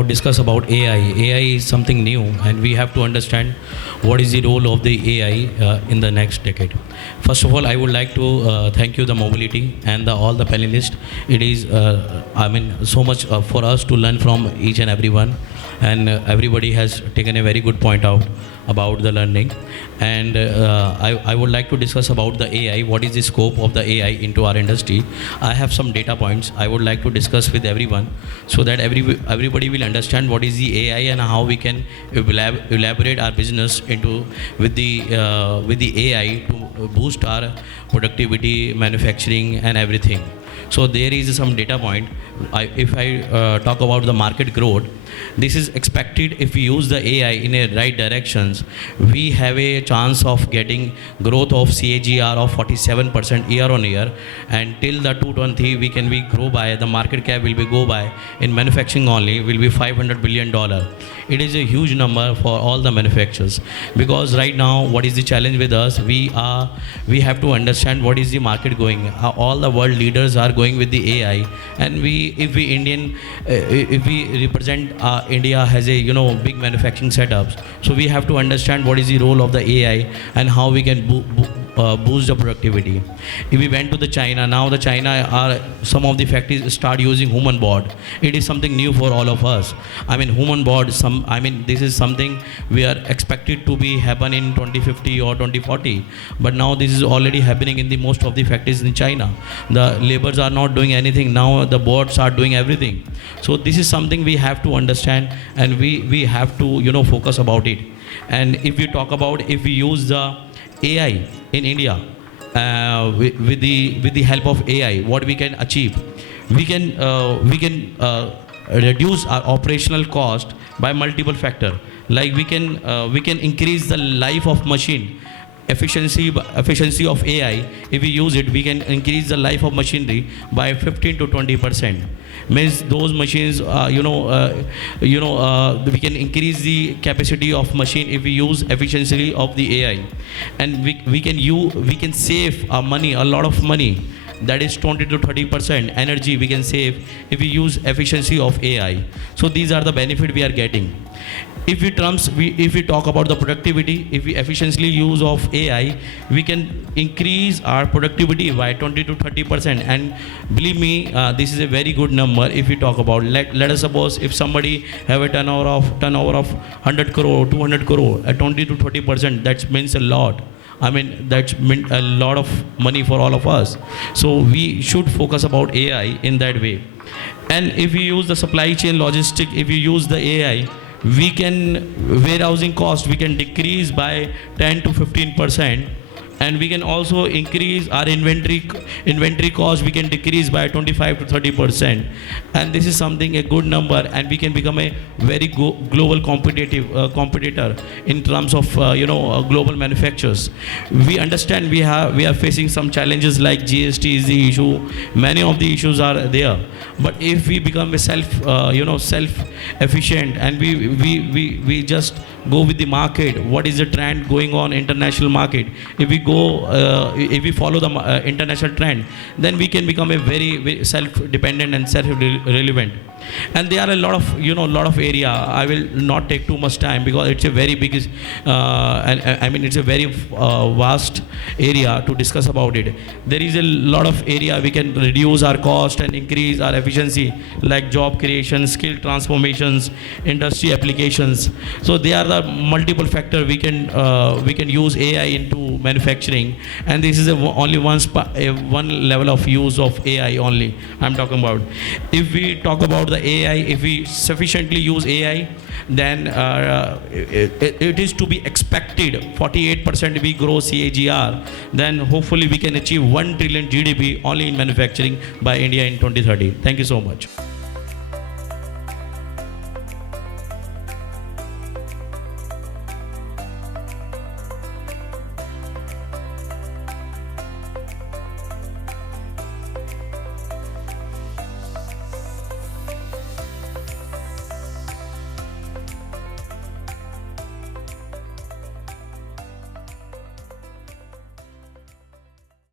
now discuss about AI. AI is something new, and we have to understand what is the role of the AI in the next decade. First of all, I would like to thank you, the mobility, and all the panelists. It is, so much for us to learn from each and everyone, and everybody has taken a very good point out about the learning. And I would like to discuss about the AI. What is the scope of the AI into our industry? I have some data points I would like to discuss with everyone, so that everybody will understand what is the AI and how we can elaborate our business into with the AI to boost our productivity, manufacturing, and everything. So there is some data point. If I talk about the market growth, this is expected. If we use the AI in a right directions, we have a chance of getting growth of CAGR of 47% year on year, and till the 2020 we can be grow by, the market cap will be go by in manufacturing only will be $500 billion. It is a huge number for all the manufacturers, because right now what is the challenge with us? We have to understand what is the market going. All the world leaders are going with the AI, and if we represent India has a big manufacturing setups, so we have to understand what is the role of the AI and how we can boost the productivity. If we went to the China, now the China are some of the factories start using human board. It is something new for all of us. Human board. This is something we are expected to be happen in 2050 or 2040. But now this is already happening in the most of the factories in China. The laborers are not doing anything now. The boards are doing everything. So this is something we have to understand, and we have to focus about it. And if we talk about, if we use the AI in India, with the help of AI, what we can achieve? We can reduce our operational cost by multiple factor. Like we can increase the life of machine. Efficiency of AI, if we use it, we can increase the life of machinery by 15 to 20%. Means those machines, we can increase the capacity of machine if we use efficiency of the AI, and we can save money, a lot of money. That is 20 to 30% energy we can save if we use efficiency of AI. So these are the benefit we are getting. If we talk about the productivity, if we efficiently use of AI, we can increase our productivity by 20 to 30%. And believe me, this is a very good number. If we talk about, let us suppose if somebody have a turnover of 100 crore, 200 crore, at 20 to 30%, that means a lot. That's meant a lot of money for all of us. So we should focus about AI in that way. And if we use the supply chain logistic, if we use the AI, we can warehousing cost we can decrease by 10 to 15%, and we can also increase our inventory cost we can decrease by 25 to 30%. And this is something a good number, and we can become a very global competitor in terms of global manufacturers. We understand we are facing some challenges like GST is the issue. Many of the issues are there, but if we become a self efficient, and we just go with the market, what is the trend going on international market, if we follow the international trend, then we can become a very self-dependent and self-relevant. And there are a lot of area. I will not take too much time, because it's a very big, it's a very vast area to discuss about it. There is a lot of area we can reduce our cost and increase our efficiency, like job creation, skill transformations, industry applications. So there are the multiple factor we can use AI into manufacturing, and this is only one level of use of AI only I'm talking about. If we talk about the AI, if we sufficiently use AI, then it is to be expected 48% we grow CAGR, then hopefully we can achieve 1 trillion GDP only in manufacturing by India in 2030. Thank you so much.